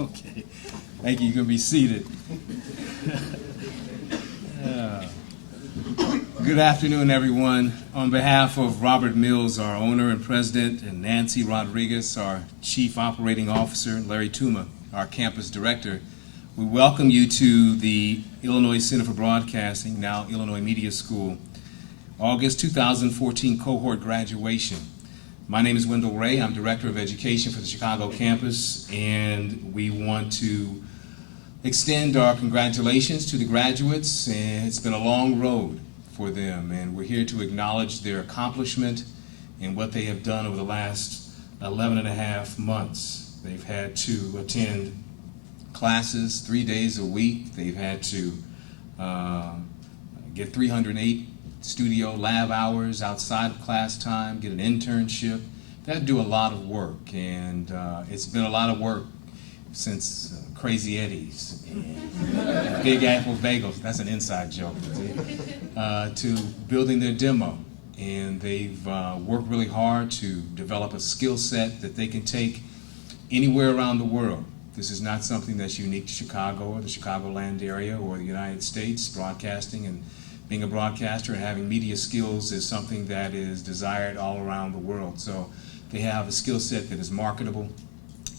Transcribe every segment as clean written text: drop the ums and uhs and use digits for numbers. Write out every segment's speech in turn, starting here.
Okay. Thank you. You can be seated. Good afternoon, everyone. On behalf of Robert Mills, our owner and president, and Nancy Rodriguez, our chief operating officer, Larry Tuma, our campus director, we welcome you to the Illinois Center for Broadcasting, now Illinois Media School, August 2014 cohort graduation. My name is Wendell Ray. I'm Director of Education for the Chicago campus, and we want to extend our congratulations to the graduates. And it's been a long road for them, and we're here to acknowledge their accomplishment and what they have done over the last 11 and a half months. They've had to attend classes 3 days a week. They've had to get 308 studio lab hours outside of class time, get an internship. They had to do a lot of work, and it's been a lot of work since Crazy Eddie's and Big Apple Bagels, that's an inside joke, to building their demo. And they've worked really hard to develop a skill set that they can take anywhere around the world. This is not something that's unique to Chicago or the Chicagoland area or the United States. Broadcasting and being a broadcaster and having media skills is something that is desired all around the world. So they have a skill set that is marketable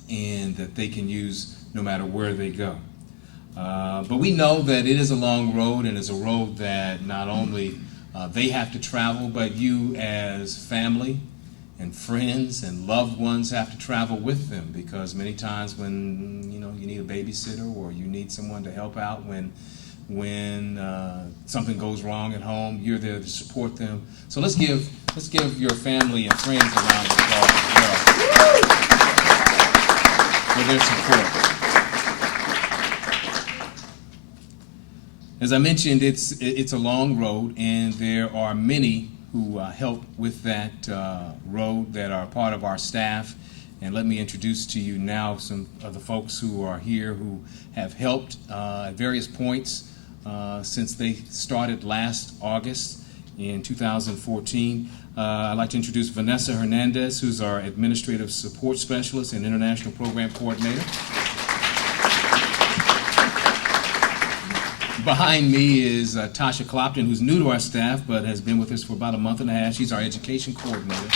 and that they can use no matter where they go. But we know that it is a long road, and it's a road that not only they have to travel, but you as family and friends and loved ones have to travel with them, because many times when you need a babysitter or you need someone to help out when something goes wrong at home, you're there to support them. So let's give your family and friends a round of applause as well for their support. As I mentioned, it's a long road, and there are many who help with that road that are part of our staff. And let me introduce to you now some of the folks who are here who have helped at various points since they started last August in 2014. I'd like to introduce Vanessa Hernandez, who's our Administrative Support Specialist and International Program Coordinator. Behind me is Tasha Clopton, who's new to our staff but has been with us for about a month and a half. She's our Education Coordinator.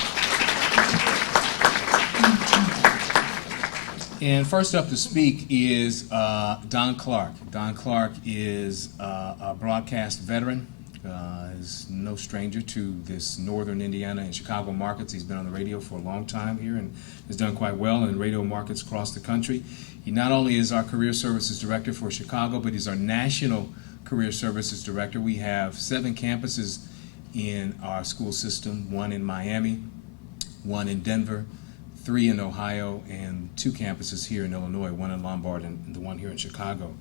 And first up to speak is Don Clark. Don Clark is a broadcast veteran, is no stranger to this northern Indiana and Chicago markets. He's been on the radio for a long time here and has done quite well in radio markets across the country. He not only is our Career Services Director for Chicago, but he's our National Career Services Director. We have 7 campuses in our school system, 1 in Miami, 1 in Denver, 3 in Ohio, and 2 campuses here in Illinois, 1 in Lombard and the 1 here in Chicago.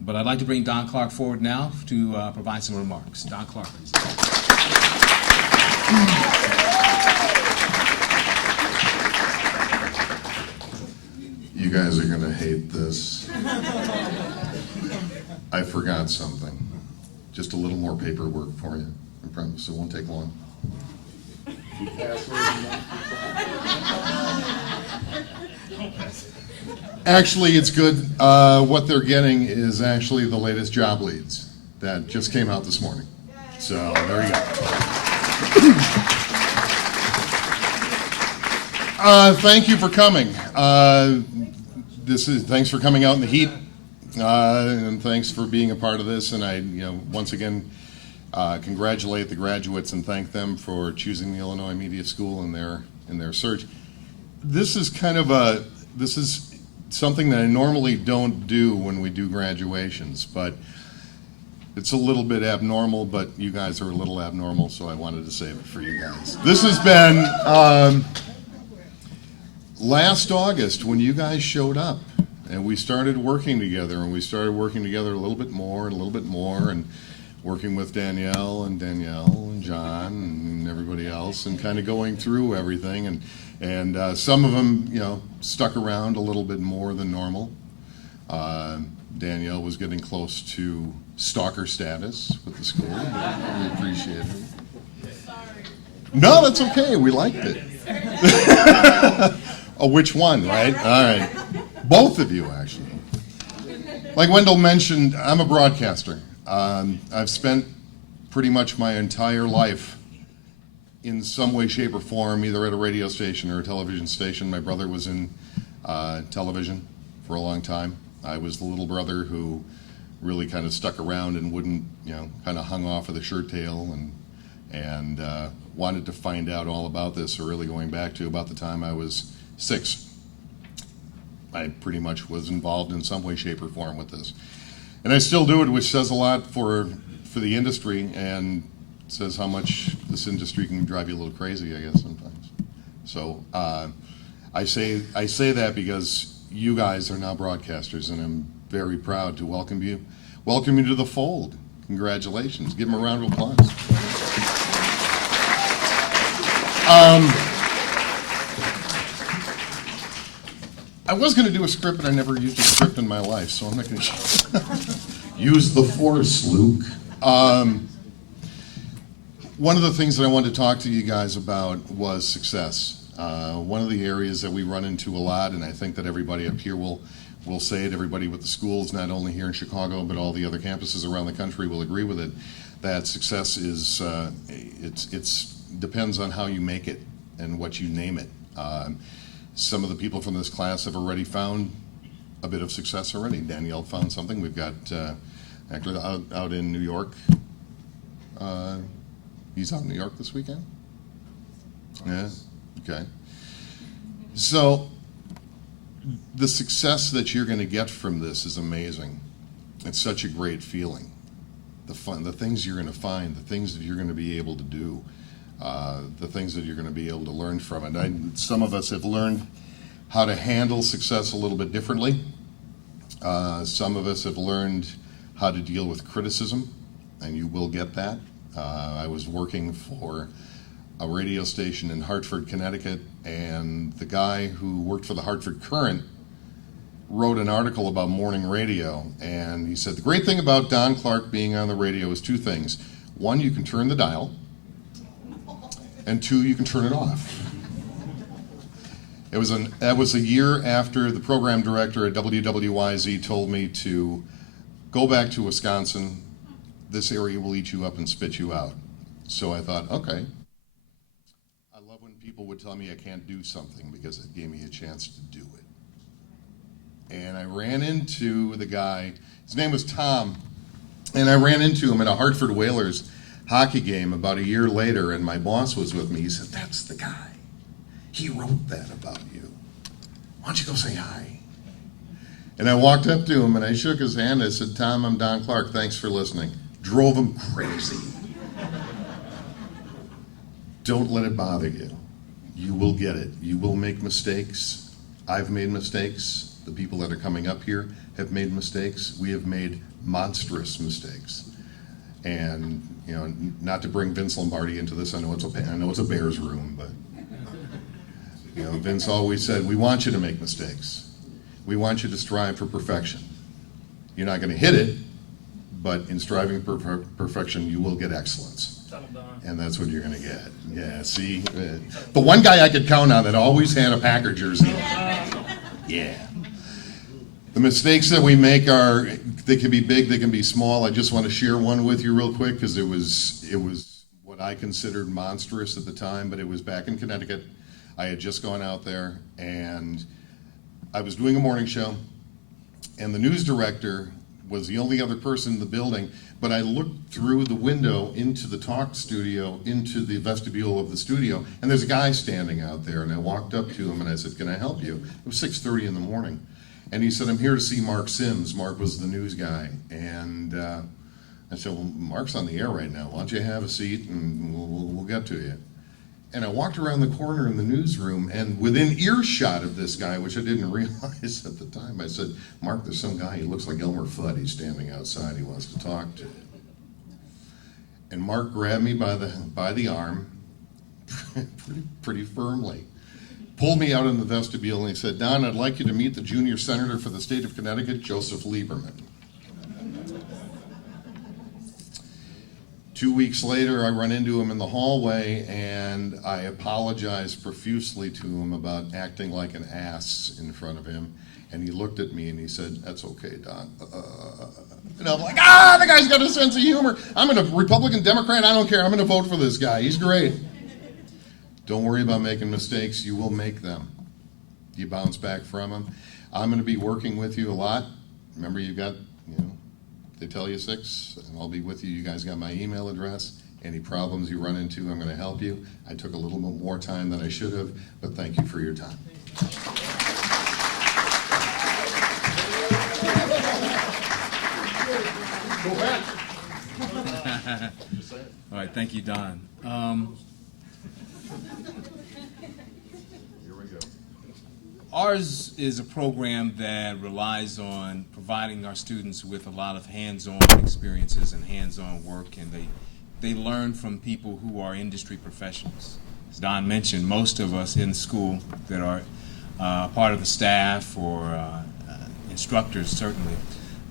But I'd like to bring Don Clark forward now to provide some remarks. Don Clark, please. You guys are going to hate this. I forgot something. Just a little more paperwork for you. I promise it won't take long. Actually, it's good. What they're getting is actually the latest job leads that just came out this morning. So there you go. Thank you for coming. Thanks for coming out in the heat, and thanks for being a part of this. And I, once again, congratulate the graduates and thank them for choosing the Illinois Media School in their search. This is something that I normally don't do when we do graduations, but it's a little bit abnormal, but you guys are a little abnormal, so I wanted to save it for you guys. This has been last August when you guys showed up and we started working together, a little bit more and working with Danielle and John and everybody else and kind of going through everything, and some of them stuck around a little bit more than normal. Danielle was getting close to stalker status with the school. We appreciate it. No, that's okay. We liked it. Oh, which one, right? All right. Both of you, actually. Like Wendell mentioned, I'm a broadcaster. I've spent pretty much my entire life in some way, shape, or form, either at a radio station or a television station. My brother was in television for a long time. I was the little brother who really kind of stuck around and wouldn't, kind of hung off of the shirt tail and wanted to find out all about this, or really going back to about the time I was 6. I pretty much was involved in some way, shape, or form with this. And I still do it, which says a lot for the industry, and says how much this industry can drive you a little crazy, I guess, sometimes. So I say that because you guys are now broadcasters, and I'm very proud to welcome you to the fold. Congratulations. Give them a round of applause. I was going to do a script, but I never used a script in my life, so I'm not going to use the force, Luke. One of the things that I wanted to talk to you guys about was success. One of the areas that we run into a lot, and I think that everybody up here will say it, everybody with the schools, not only here in Chicago, but all the other campuses around the country will agree with it, that success is, it's depends on how you make it and what you name it. Some of the people from this class have already found a bit of success already. Danielle found something. We've got, actually out in New York, he's out in New York this weekend? Yeah, okay. So the success that you're going to get from this is amazing. It's such a great feeling. The things you're going to find, the things that you're going to be able to do, the things that you're going to be able to learn from it. Some of us have learned how to handle success a little bit differently. Some of us have learned how to deal with criticism, and you will get that. I was working for a radio station in Hartford, Connecticut, and the guy who worked for the Hartford Courant wrote an article about morning radio, and he said, the great thing about Don Clark being on the radio is 2 things. 1, you can turn the dial, and 2, you can turn it off. That was a year after the program director at WWYZ told me to go back to Wisconsin. This area will eat you up and spit you out. So I thought, okay. I love when people would tell me I can't do something because it gave me a chance to do it. And I ran into the guy, his name was Tom, and I ran into him at a Hartford Whalers hockey game about a year later, and my boss was with me. He said, that's the guy. He wrote that about you. Why don't you go say hi? And I walked up to him and I shook his hand. I said, Tom, I'm Don Clark. Thanks for listening. Drove him crazy. Don't let it bother you. You will get it. You will make mistakes. I've made mistakes. The people that are coming up here have made mistakes. We have made monstrous mistakes. And, not to bring Vince Lombardi into this, I know it's a Bears room, but Vince always said, we want you to make mistakes. We want you to strive for perfection. You're not going to hit it, but in striving for perfection, you will get excellence. And that's what you're going to get. Yeah, see? The one guy I could count on that always had a Packer jersey on. Yeah. The mistakes that we make they can be big, they can be small. I just want to share one with you real quick because it was what I considered monstrous at the time, but it was back in Connecticut. I had just gone out there and I was doing a morning show, and the news director was the only other person in the building, but I looked through the window into the talk studio, into the vestibule of the studio, and there's a guy standing out there, and I walked up to him and I said, can I help you? It was 6:30 in the morning. And he said, I'm here to see Mark Sims. Mark was the news guy. And I said, well, Mark's on the air right now. Why don't you have a seat and we'll get to you. And I walked around the corner in the newsroom, and within earshot of this guy, which I didn't realize at the time, I said, Mark, there's some guy, he looks like Elmer Fudd. He's standing outside. He wants to talk to you. And Mark grabbed me by the arm pretty firmly, pulled me out in the vestibule, and he said, Don, I'd like you to meet the junior senator for the state of Connecticut, Joseph Lieberman. 2 weeks later, I run into him in the hallway, and I apologize profusely to him about acting like an ass in front of him. And he looked at me and he said, "That's okay, Don." And I'm like, the guy's got a sense of humor. I'm a Republican, Democrat, I don't care. I'm going to vote for this guy. He's great. Don't worry about making mistakes. You will make them. You bounce back from them. I'm going to be working with you a lot. Remember, you got, they tell you 6, and I'll be with you. You guys got my email address. Any problems you run into, I'm going to help you. I took a little bit more time than I should have, but thank you for your time. Go back. All right, thank you, Don. Here we go. Ours is a program that relies on providing our students with a lot of hands-on experiences and hands-on work, and they learn from people who are industry professionals. As Don mentioned, most of us in school that are part of the staff or instructors certainly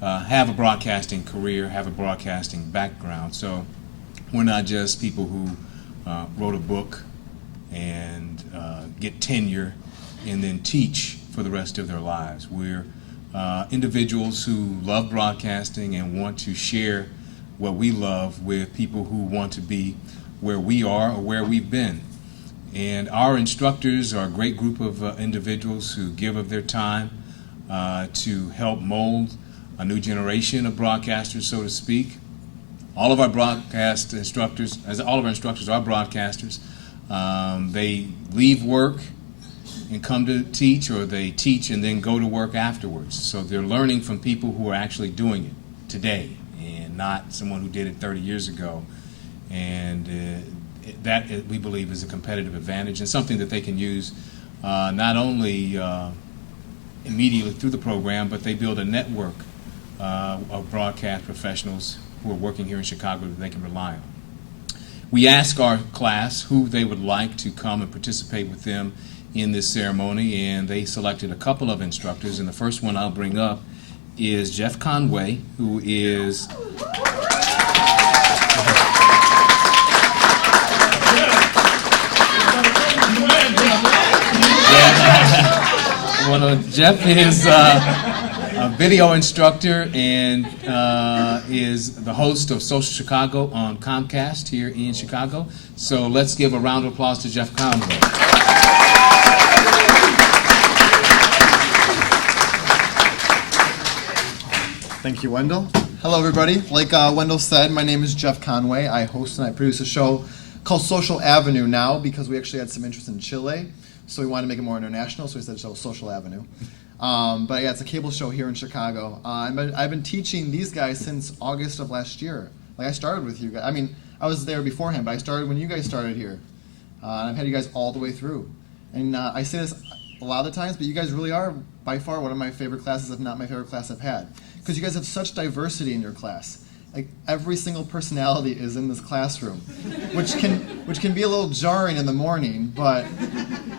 have a broadcasting career, have a broadcasting background. So we're not just people who wrote a book and get tenure and then teach for the rest of their lives. We're individuals who love broadcasting and want to share what we love with people who want to be where we are or where we've been. And our instructors are a great group of individuals who give of their time to help mold a new generation of broadcasters, so to speak. All of our broadcast instructors, as all of our instructors are broadcasters, they leave work and come to teach, or they teach and then go to work afterwards. So they're learning from people who are actually doing it today and not someone who did it 30 years ago. And that, we believe, is a competitive advantage and something that they can use not only immediately through the program, but they build a network of broadcast professionals who are working here in Chicago that they can rely on. We ask our class who they would like to come and participate with them in this ceremony, and they selected a couple of instructors, and the first one I'll bring up is Jeff Conway, who is Jeff is a video instructor and is the host of Social Chicago on Comcast here in Chicago. So let's give a round of applause to Jeff Conway. Thank you, Wendell. Hello, everybody. Like Wendell said, my name is Jeff Conway. I host and I produce a show called Social Avenue now because we actually had some interest in Chile, so we wanted to make it more international, so we said Social Avenue. But yeah, it's a cable show here in Chicago. I've been teaching these guys since August of last year. Like, I started with you guys. I mean, I was there beforehand, but I started when you guys started here. And I've had you guys all the way through. And I say this a lot of the times, but you guys really are by far one of my favorite classes, if not my favorite class I've had. Because you guys have such diversity in your class. Like, every single personality is in this classroom, which can be a little jarring in the morning, but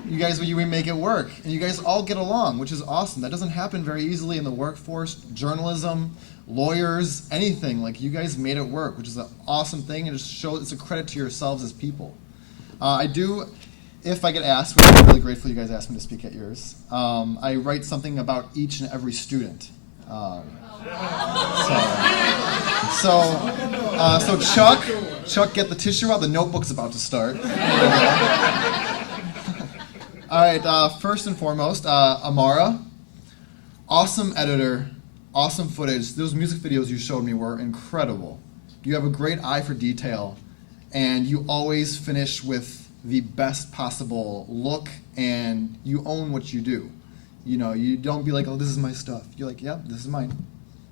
you guys, we make it work. And you guys all get along, which is awesome. That doesn't happen very easily in the workforce, journalism, lawyers, anything. Like, you guys made it work, which is an awesome thing, and just shows it's a credit to yourselves as people. If I get asked, which I'm really grateful you guys asked me to speak at yours, I write something about each and every student. So Chuck, get the tissue out. The notebook's about to start. All right. First and foremost, Amara, awesome editor, awesome footage. Those music videos you showed me were incredible. You have a great eye for detail, and you always finish with the best possible look, and you own what you do. You know, you don't be like, oh, this is my stuff. You're like, yeah, this is mine.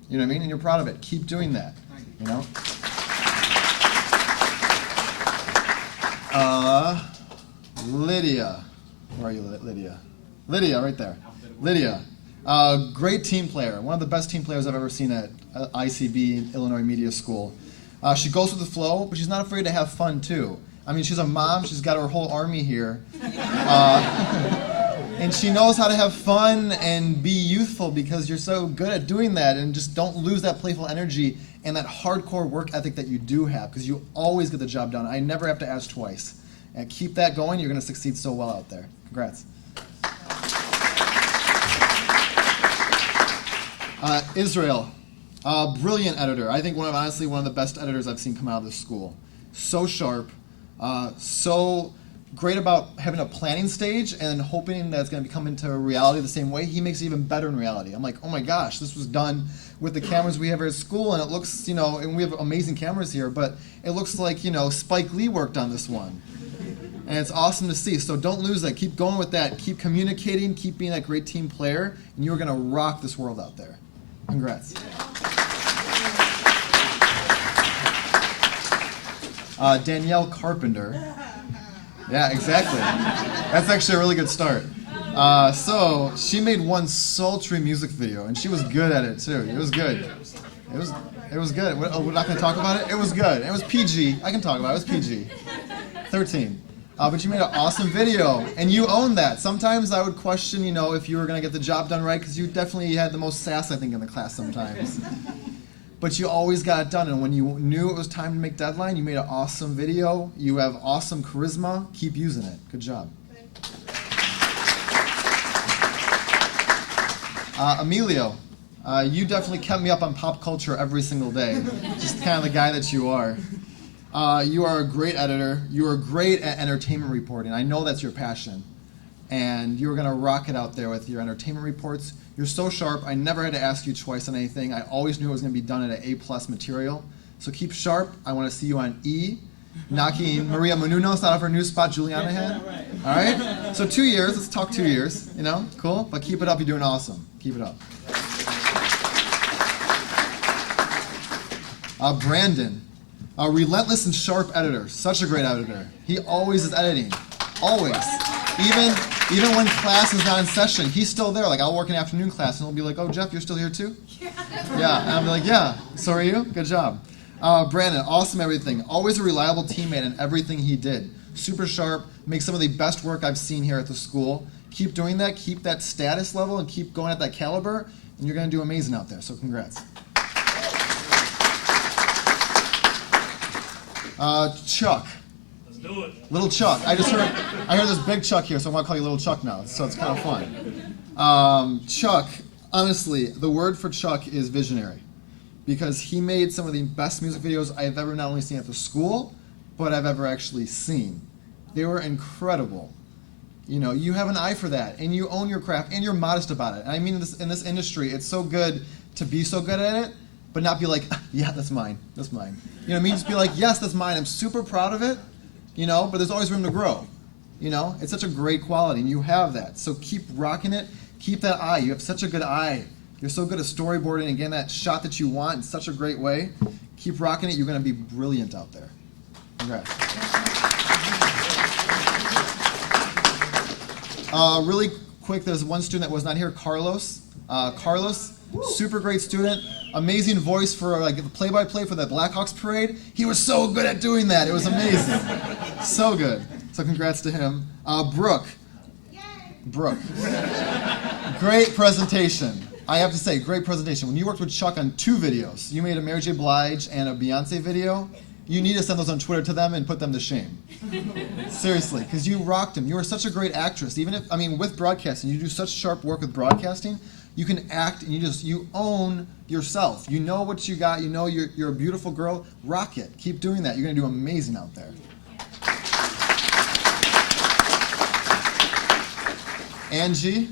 You know what I mean? And you're proud of it. Keep doing that. You know? Lydia. Where are you, Lydia? Lydia, right there. Lydia. Great team player. One of the best team players I've ever seen at ICB, Illinois Media School. She goes with the flow, but she's not afraid to have fun, too. I mean, she's a mom. She's got her whole army here. And she knows how to have fun and be youthful because you're so good at doing that, and just don't lose that playful energy and that hardcore work ethic that you do have, because you always get the job done. I never have to ask twice. And keep that going. You're going to succeed so well out there. Congrats. Israel, brilliant editor. I think honestly one of the best editors I've seen come out of this school. So sharp, so great about having a planning stage and hoping that it's going to become into reality the same way. He makes it even better in reality. I'm like, oh my gosh, this was done with the cameras we have here at school, and it looks, and we have amazing cameras here, but it looks like, Spike Lee worked on this one. And it's awesome to see. So don't lose that. Keep going with that. Keep communicating. Keep being that great team player, and you're going to rock this world out there. Congrats. Danielle Carpenter. Yeah, exactly. That's actually a really good start. So she made one sultry music video, and she was good at it too. It was good. It was good. We're not going to talk about it? It was good. It was PG. I can talk about it. It was PG. 13. But you made an awesome video, and you owned that. Sometimes I would question, if you were going to get the job done right, because you definitely had the most sass, I think, in the class sometimes. But you always got it done, and when you knew it was time to make deadline, you made an awesome video. You have awesome charisma. Keep using it. Good job. Emilio, you definitely kept me up on pop culture every single day. Just kind of the guy that you are. You are a great editor. You are great at entertainment reporting. I know that's your passion. And you're going to rock it out there with your entertainment reports. You're so sharp. I never had to ask you twice on anything. I always knew it was going to be done at an A+ material. So keep sharp. I want to see you on E, knocking Maria Menounos out of her new spot Juliana had. All right? So 2 years. Let's talk 2 years. Cool? But keep it up. You're doing awesome. Keep it up. Brandon. A relentless and sharp editor. Such a great editor. He always is editing. Always. Even when class is not in session, he's still there. Like, I'll work an afternoon class, and he'll be like, oh, Jeff, you're still here too? Yeah. And I'll be like, yeah. So are you? Good job. Brandon, awesome everything. Always a reliable teammate in everything he did. Super sharp. Makes some of the best work I've seen here at the school. Keep doing that. Keep that status level and keep going at that caliber, and you're going to do amazing out there. So congrats. Chuck. Let's do it. Little Chuck. I heard this big Chuck here, so I want to call you Little Chuck now. So it's kind of fun. Chuck, honestly, the word for Chuck is visionary, because he made some of the best music videos I've ever not only seen at the school, but I've ever actually seen. They were incredible. You have an eye for that, and you own your craft, and you're modest about it. And I mean, in this industry, it's so good to be so good at it, but not be like, yeah, that's mine. That's mine. You know what I mean? Just be like, yes, that's mine. I'm super proud of it, but there's always room to grow. It's such a great quality, and you have that. So keep rocking it. Keep that eye. You have such a good eye. You're so good at storyboarding and getting that shot that you want in such a great way. Keep rocking it. You're going to be brilliant out there. Congrats. Really quick, there's one student that was not here, Carlos. Carlos, super great student. Amazing voice for the play-by-play for the Blackhawks parade. He was so good at doing that. It was amazing. So good. So congrats to him. Brooke. Great presentation. I have to say, great presentation. When you worked with Chuck on 2 videos, you made a Mary J. Blige and a Beyonce video. You need to send those on Twitter to them and put them to shame. Seriously, because you rocked them. You were such a great actress. With broadcasting, you do such sharp work with broadcasting. You can act, and you own yourself. You know what you got. You know you're a beautiful girl. Rock it. Keep doing that. You're going to do amazing out there. Angie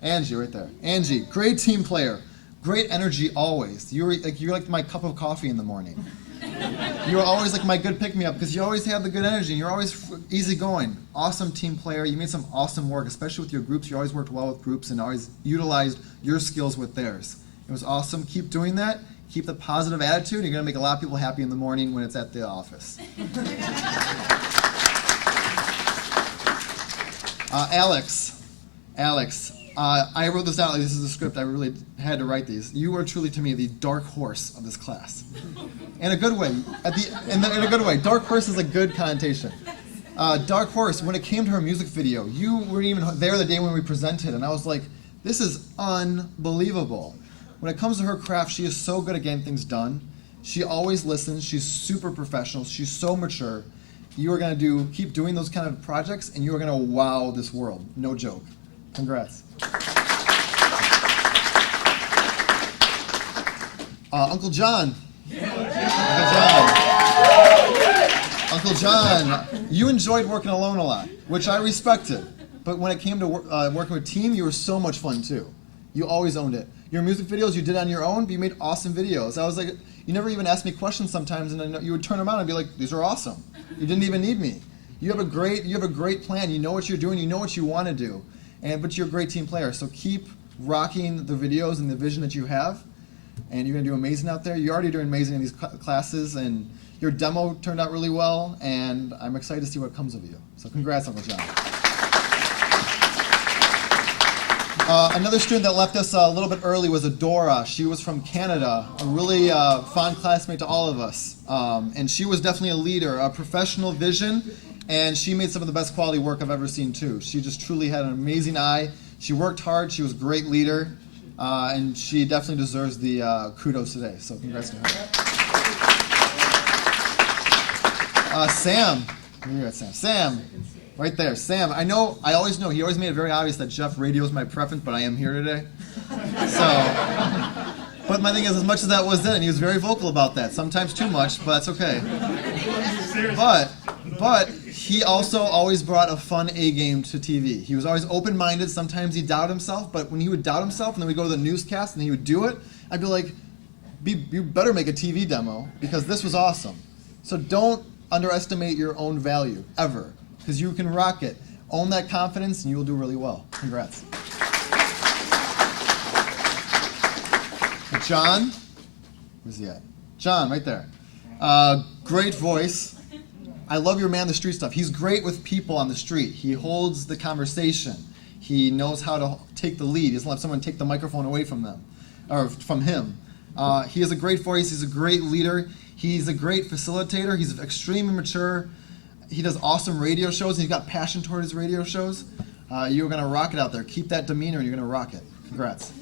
right there. Angie, great team player. Great energy always. You're like my cup of coffee in the morning. You're always like my good pick-me-up, because you always have the good energy. You're always easygoing. Awesome team player. You made some awesome work, especially with your groups. You always worked well with groups and always utilized your skills with theirs. It was awesome. Keep doing that. Keep the positive attitude. You're going to make a lot of people happy in the morning when it's at the office. Alex. I wrote this down. This is the script. I really had to write these. You are truly, to me, the dark horse of this class. In a good way. In a good way. Dark horse is a good connotation. Dark Horse, when it came to her music video, you weren't even there the day when we presented, and I was like, this is unbelievable. When it comes to her craft, she is so good at getting things done. She always listens. She's super professional. She's so mature. You are going to keep doing those kind of projects, and you are going to wow this world. No joke. Congrats. Uncle John. Uncle John. Uncle John, you enjoyed working alone a lot, which I respected. But when it came to working with team, you were so much fun too. You always owned it. Your music videos you did on your own, but you made awesome videos. I was like, you never even asked me questions sometimes, and then you would turn them on and be like, these are awesome. You didn't even need me. You have a great plan. You know what you're doing. You know what you want to do. But you're a great team player. So keep rocking the videos and the vision that you have, and you're going to do amazing out there. You're already doing amazing in these classes, and your demo turned out really well, and I'm excited to see what comes of you. So congrats, Uncle John. Another student that left us a little bit early was Adora. She was from Canada, a really fond classmate to all of us. And she was definitely a leader, a professional vision, and she made some of the best quality work I've ever seen too. She just truly had an amazing eye. She worked hard, she was a great leader, and she definitely deserves the kudos today. So congrats to her. Sam, where you at, Sam? Sam. Right there, Sam. I always know, he always made it very obvious that Jeff Radio is my preference, but I am here today. But my thing is, as much as that was it, and he was very vocal about that, sometimes too much, but that's okay. But he also always brought a fun A game to TV. He was always open-minded. Sometimes he doubted himself, but when he would doubt himself, and then we'd go to the newscast, and he would do it, I'd be like, you better make a TV demo, because this was awesome. So don't underestimate your own value, ever. Because you can rock it. Own that confidence, and you will do really well. Congrats. John, where's he at? John, right there. Great voice. I love your man the street stuff. He's great with people on the street. He holds the conversation. He knows how to take the lead. He doesn't let someone take the microphone away from them, or from him. He has a great voice. He's a great leader. He's a great facilitator. He's extremely mature. He does awesome radio shows, and he's got passion toward his radio shows. You're going to rock it out there. Keep that demeanor, and you're going to rock it. Congrats.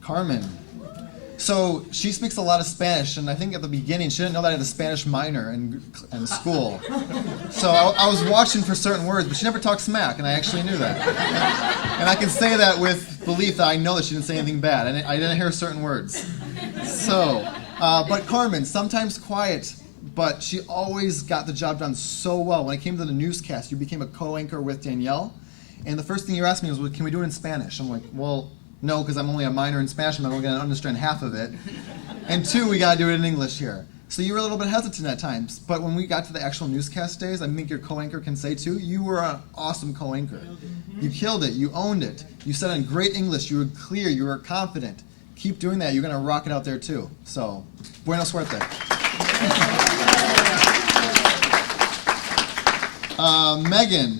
Carmen. So she speaks a lot of Spanish, and I think at the beginning she didn't know that I had a Spanish minor in school. So I was watching for certain words, but she never talked smack, and I actually knew that. And I can say that with belief that I know that she didn't say anything bad, and I didn't hear certain words. So... but Carmen, sometimes quiet, but she always got the job done so well. When it came to the newscast, you became a co-anchor with Danielle, and the first thing you asked me was, well, can we do it in Spanish? I'm like, well, no, because I'm only a minor in Spanish, and I'm only going to understand half of it. And two, we got to do it in English here. So you were a little bit hesitant at times, but when we got to the actual newscast days, I think your co-anchor can say too, you were an awesome co-anchor. You killed it, you owned it, you said in great English, you were clear, you were confident. Keep doing that. You're going to rock it out there, too. So, buena suerte. Megan.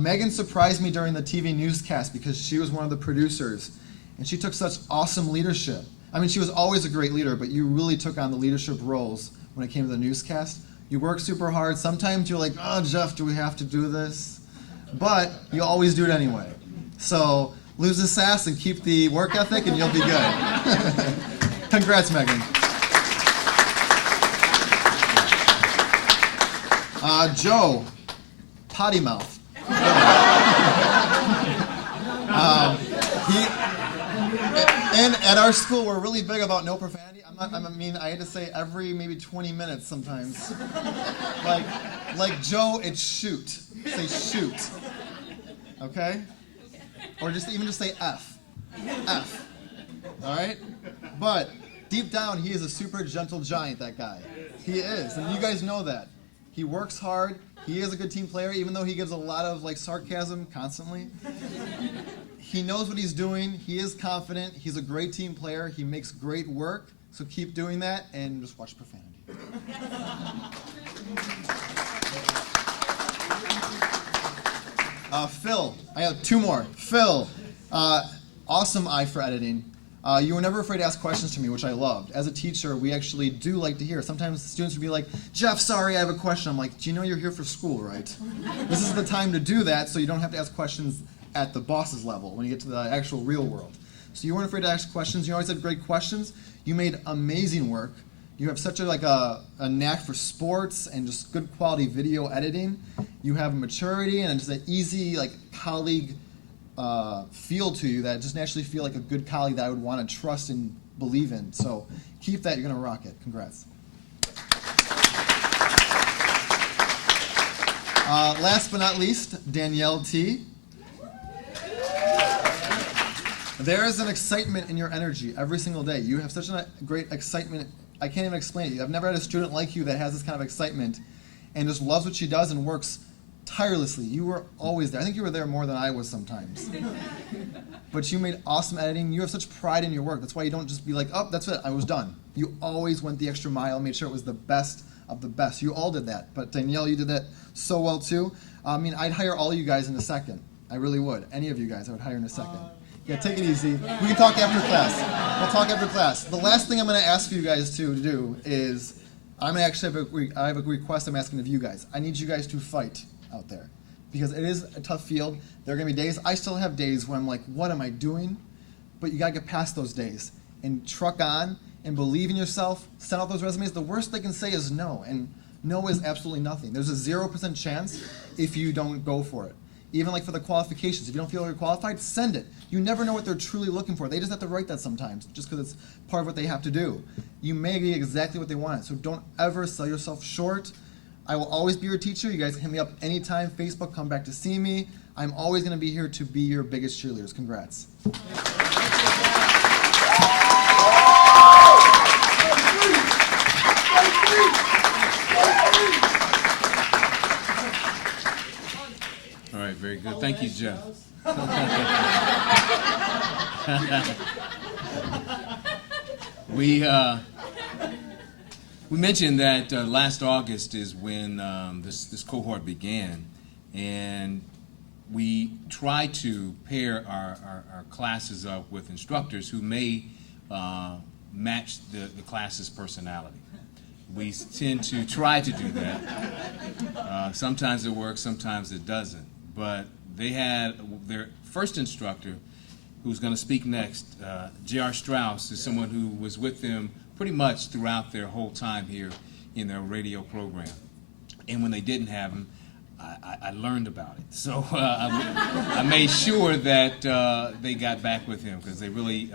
Megan surprised me during the TV newscast because she was one of the producers. And she took such awesome leadership. I mean, she was always a great leader, but you really took on the leadership roles when it came to the newscast. You worked super hard. Sometimes you're like, oh, Jeff, do we have to do this? But you always do it anyway. So... lose the sass and keep the work ethic, and you'll be good. Congrats, Megan. Joe, potty mouth. And at our school, we're really big about no profanity. I had to say every maybe 20 minutes sometimes. Like Joe, it's shoot. Say shoot. Okay? Or just say F. F. All right? But deep down, he is a super gentle giant, that guy. He is, and you guys know that. He works hard. He is a good team player, even though he gives a lot of sarcasm constantly. He knows what he's doing. He is confident. He's a great team player. He makes great work. So keep doing that, and just watch profanity. Phil, I have two more. Phil, awesome eye for editing. You were never afraid to ask questions to me, which I loved. As a teacher, we actually do like to hear. Sometimes students would be like, Jeff, sorry, I have a question. I'm like, do you know you're here for school, right? This is the time to do that so you don't have to ask questions at the boss's level when you get to the actual real world. So you weren't afraid to ask questions. You always had great questions. You made amazing work. You have such a knack for sports and just good quality video editing. You have maturity and just an easy colleague feel to you that just naturally feel like a good colleague that I would want to trust and believe in. So keep that. You're going to rock it. Congrats. Last but not least, Danielle T. There is an excitement in your energy every single day. You have such a great excitement. I can't even explain it. I've never had a student like you that has this kind of excitement and just loves what she does and works tirelessly. You were always there. I think you were there more than I was sometimes. But you made awesome editing. You have such pride in your work. That's why you don't just be like, oh, that's it, I was done. You always went the extra mile, made sure it was the best of the best. You all did that. But Danielle, you did that so well too. I mean, I'd hire all you guys in a second. I really would. Any of you guys I would hire in a second. Yeah, take it easy. We can talk after class. We'll talk after class. The last thing I'm going to ask for you guys to do is, I'm going to actually have a request I'm asking of you guys. I need you guys to fight out there. Because it is a tough field. There are going to be days, I still have days when I'm like, what am I doing? But you got to get past those days and truck on and believe in yourself, send out those resumes. The worst they can say is no, and no is absolutely nothing. There's a 0% chance if you don't go for it. Even like for the qualifications, if you don't feel you're qualified, send it. You never know what they're truly looking for. They just have to write that sometimes, just because it's part of what they have to do. You may get exactly what they want, so don't ever sell yourself short. I will always be your teacher. You guys can hit me up anytime. Facebook, come back to see me. I'm always going to be here to be your biggest cheerleaders. Congrats. All right, very good. Thank you, Jeff. We mentioned that last August is when this cohort began, and we try to pair our classes up with instructors who may match the class's personality. We tend to try to do that. Sometimes it works, sometimes it doesn't. But they had their first instructor, who's going to speak next, J.R. Strauss, is someone who was with them pretty much throughout their whole time here in their radio program. And when they didn't have him, I learned about it. So I made sure that they got back with him because they really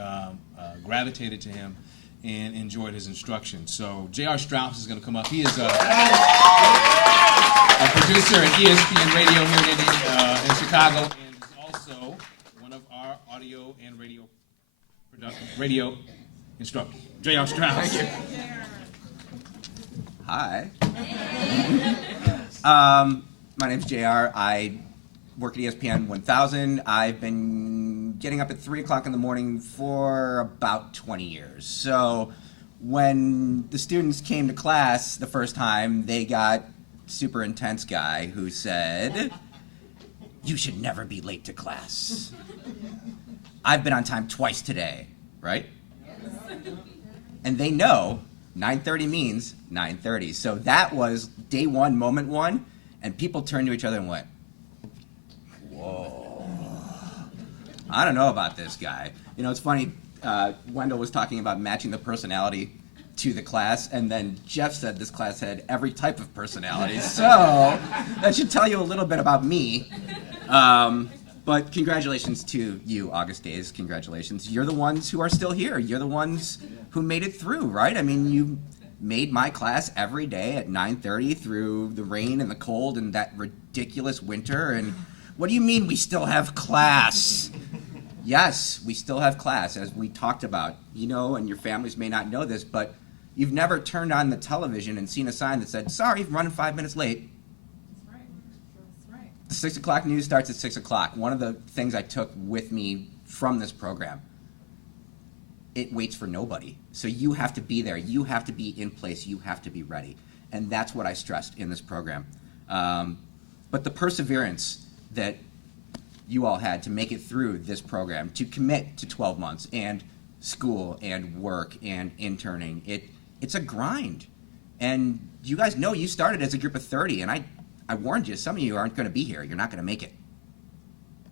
gravitated to him and enjoyed his instruction. So J.R. Strauss is going to come up. He is a producer at ESPN Radio here in Chicago, and is also one of our audio and radio instructors. J.R. Strauss. Thank you. Hi. My name's JR. I work at ESPN 1000. I've been getting up at 3 o'clock in the morning for about 20 years. So when the students came to class the first time, they got super intense guy who said, "You should never be late to class." I've been on time twice today, right? And they know 9:30 means 9:30. So that was day one, moment one, and people turned to each other and went, "Whoa, I don't know about this guy." You know, it's funny, Wendell was talking about matching the personality to the class, and then Jeff said this class had every type of personality. So that should tell you a little bit about me. But congratulations to you, August Days. Congratulations. You're the ones who are still here. You're the ones who made it through, right? I mean, you made my class every day at 9:30 through the rain and the cold and that ridiculous winter. And what do you mean we still have class? Yes, we still have class, as we talked about. You know, and your families may not know this, but you've never turned on the television and seen a sign that said, "Sorry, running 5 minutes late." The 6 o'clock news starts at 6 o'clock. One of the things I took with me from this program, it waits for nobody. So you have to be there. You have to be in place. You have to be ready. And that's what I stressed in this program. But the perseverance that you all had to make it through this program, to commit to 12 months and school and work and interning, it's a grind. And you guys know you started as a group of 30, and I warned you, some of you aren't going to be here. You're not going to make it.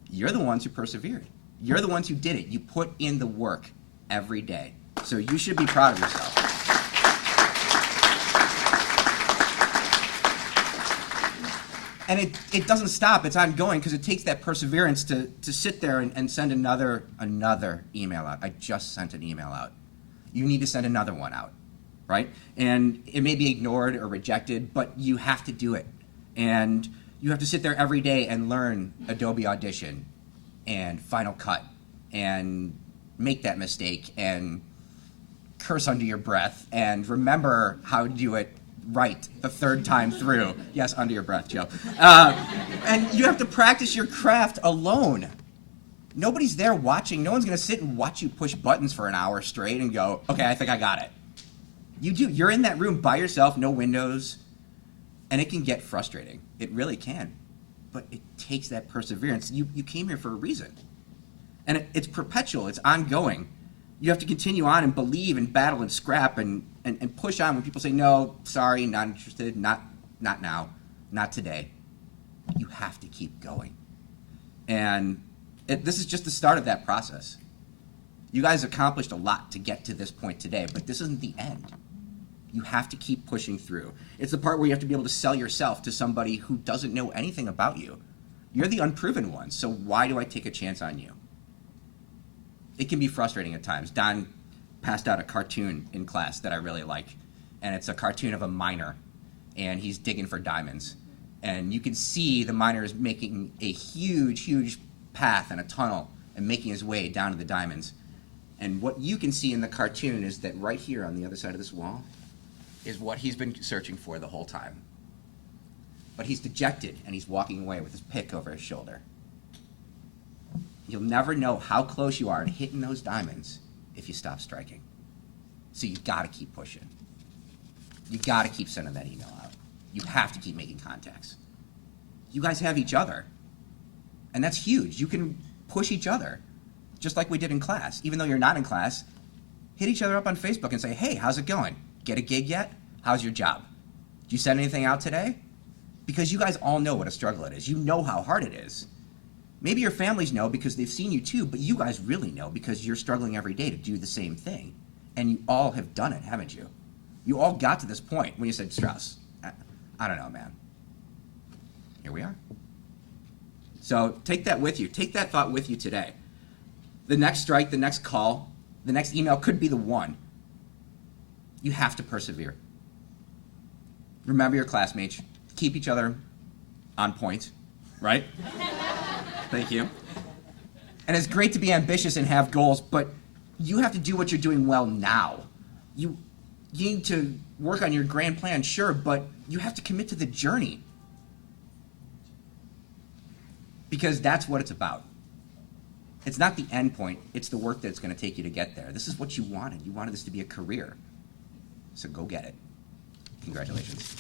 You're the ones who persevered. You're the ones who did it. You put in the work every day. So you should be proud of yourself. And it doesn't stop. It's ongoing because it takes that perseverance to sit there and send another email out. I just sent an email out. You need to send another one out, right? And it may be ignored or rejected, but you have to do it. And you have to sit there every day and learn Adobe Audition and Final Cut and make that mistake and curse under your breath and remember how to do it right the third time through. Yes, under your breath, Joe. And you have to practice your craft alone. Nobody's there watching. No one's going to sit and watch you push buttons for an hour straight and go, okay, I think I got it. You do. You're in that room by yourself, no windows, and it can get frustrating. It really can. But it takes that perseverance. You came here for a reason. And it's perpetual. It's ongoing. You have to continue on and believe and battle and scrap and push on when people say, no, sorry, not interested, not now, not today. You have to keep going. And this is just the start of that process. You guys accomplished a lot to get to this point today, but this isn't the end. You have to keep pushing through. It's the part where you have to be able to sell yourself to somebody who doesn't know anything about you. You're the unproven one, so why do I take a chance on you? It can be frustrating at times. Don passed out a cartoon in class that I really like, and it's a cartoon of a miner, and he's digging for diamonds. And you can see the miner is making a huge, huge path and a tunnel and making his way down to the diamonds. And what you can see in the cartoon is that right here on the other side of this wall is what he's been searching for the whole time. But he's dejected, and he's walking away with his pick over his shoulder. You'll never know how close you are to hitting those diamonds if you stop striking. So you gotta keep pushing. You gotta keep sending that email out. You have to keep making contacts. You guys have each other. And that's huge. You can push each other, just like we did in class. Even though you're not in class, hit each other up on Facebook and say, hey, how's it going? Get a gig yet? How's your job? Did you send anything out today? Because you guys all know what a struggle it is. You know how hard it is. Maybe your families know because they've seen you too, but you guys really know because you're struggling every day to do the same thing. And you all have done it, haven't you? You all got to this point when you said, Strauss, I don't know, man. Here we are. So take that with you. Take that thought with you today. The next strike, the next call, the next email could be the one. You have to persevere. Remember your classmates. Keep each other on point, right? Thank you. And it's great to be ambitious and have goals, but you have to do what you're doing well now. You need to work on your grand plan, sure, but you have to commit to the journey. Because that's what it's about. It's not the end point, it's the work that's going to take you to get there. This is what you wanted. You wanted this to be a career. So go get it. Congratulations.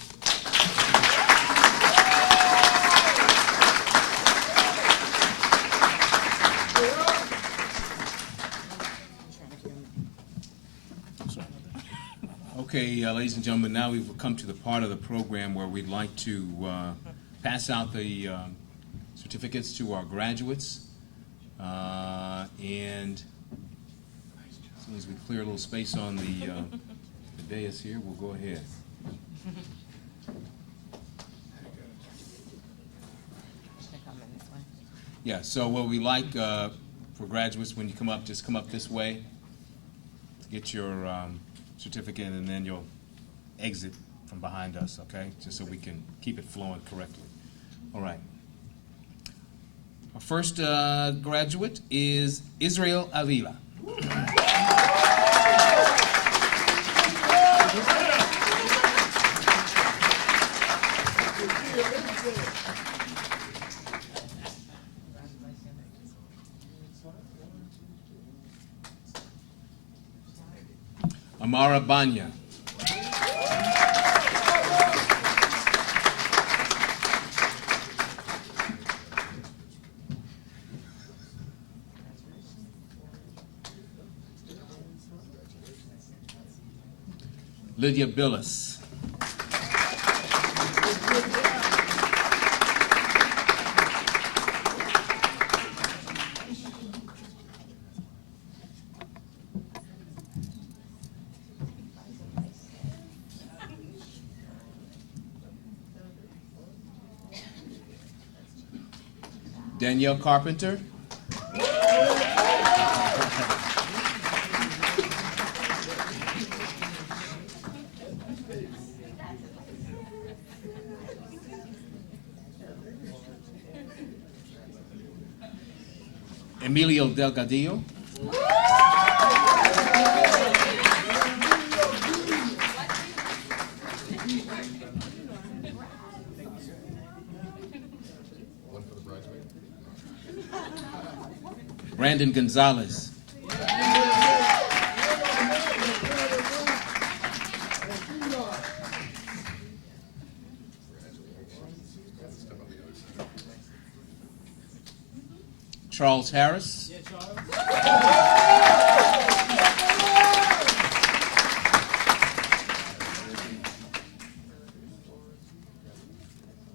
Okay, ladies and gentlemen, now we've come to the part of the program where we'd like to pass out the certificates to our graduates. And as soon as we clear a little space on the dais here, we'll go ahead. Yeah, so what we like for graduates, when you come up, just come up this way to get your certificate, and then you'll exit from behind us, okay? Just so we can keep it flowing correctly. All right. Our first graduate is Israel Avila. Amara Banya. Lydia Billis. Danielle Carpenter. Emilio Delgadillo. Brandon Gonzalez. Charles Harris.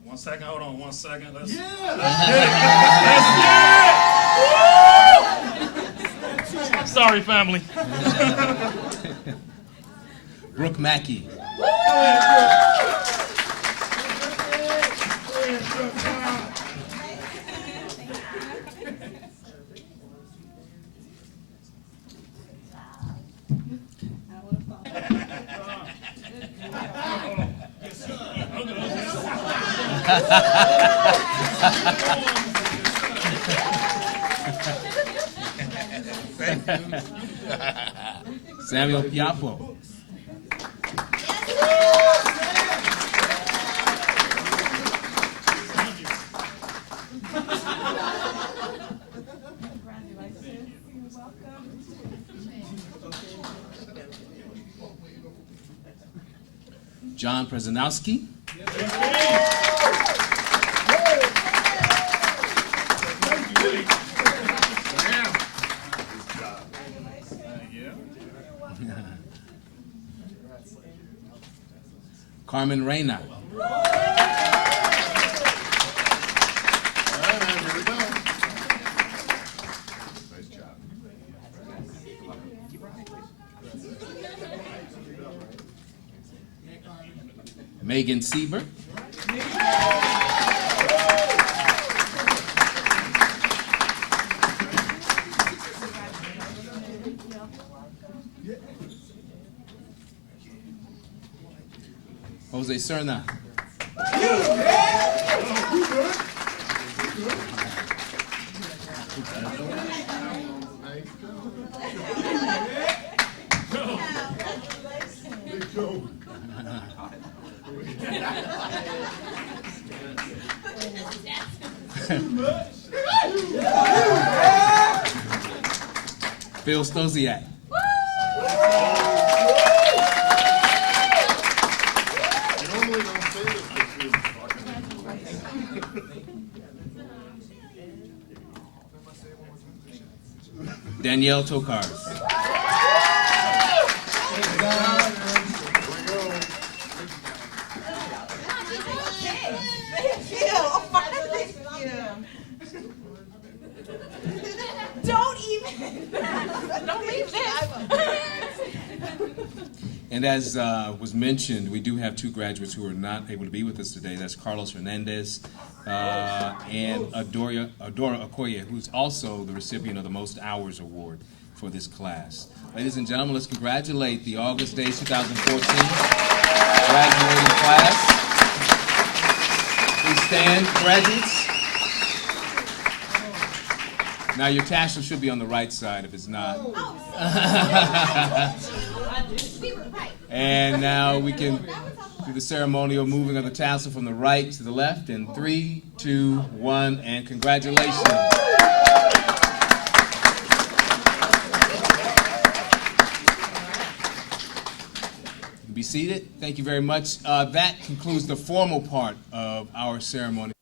One second, hold on 1 second. Let's Sorry, family. Brooke Mackey. Samuel Piapo. John Przanowski. Carmen Reyna. All right, man, here we go. Nice job. Megan Siebert. Jose Serna. Phil Stosiak. Normally don't say this, but you're fucking. Danielle Tokars. And as was mentioned, we do have two graduates who are not able to be with us today. That's Carlos Hernandez and Adora Okoye, who's also the recipient of the Most Hours Award for this class. Ladies and gentlemen, let's congratulate the August Days 2014 graduating class. Please stand, graduates. Now your tassel should be on the right side if it's not. And now we can do the ceremonial moving of the tassel from the right to the left in 3, 2, 1, and congratulations. Be seated. Thank you very much. That concludes the formal part of our ceremony.